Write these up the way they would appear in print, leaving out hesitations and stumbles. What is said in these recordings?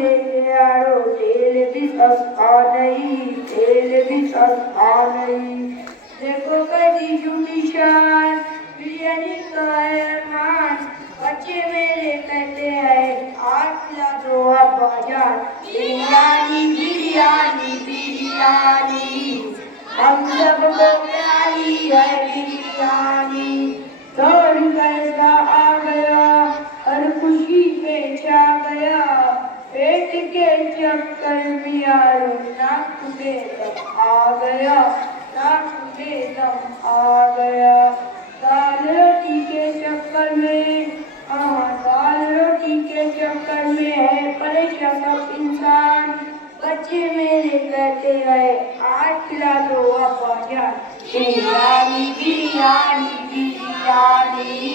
मेरे यारो तेल भी सस्ता नहीं, तेल भी सस्ता नहीं। देखो कभी झूठी शान, बिरयानी का है अरमान। बच्चे मेरे कहते हैं आज खिला दो अब्बाजान। बिरयानी बिरयानी बिरयानी, हम सबको प्यारी है बिरयानी। दौड़ कैसा आ गया और खुशी पे छा गया, पेट के चक्कर में यारो नाक में दम आ गया, नाक में दम आ गया। दाल रोटी के चक्कर में, दाल रोटी के चक्कर में है परेशान सब इंसान। बच्चे मेरे कहते हैं आज खिला दो अब्बाजान। बिरयानी बिरयानी बिरयानी,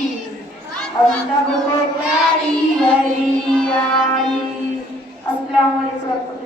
हम सबको प्यारी है बिरयानी। अस्सलाम वालेकुम।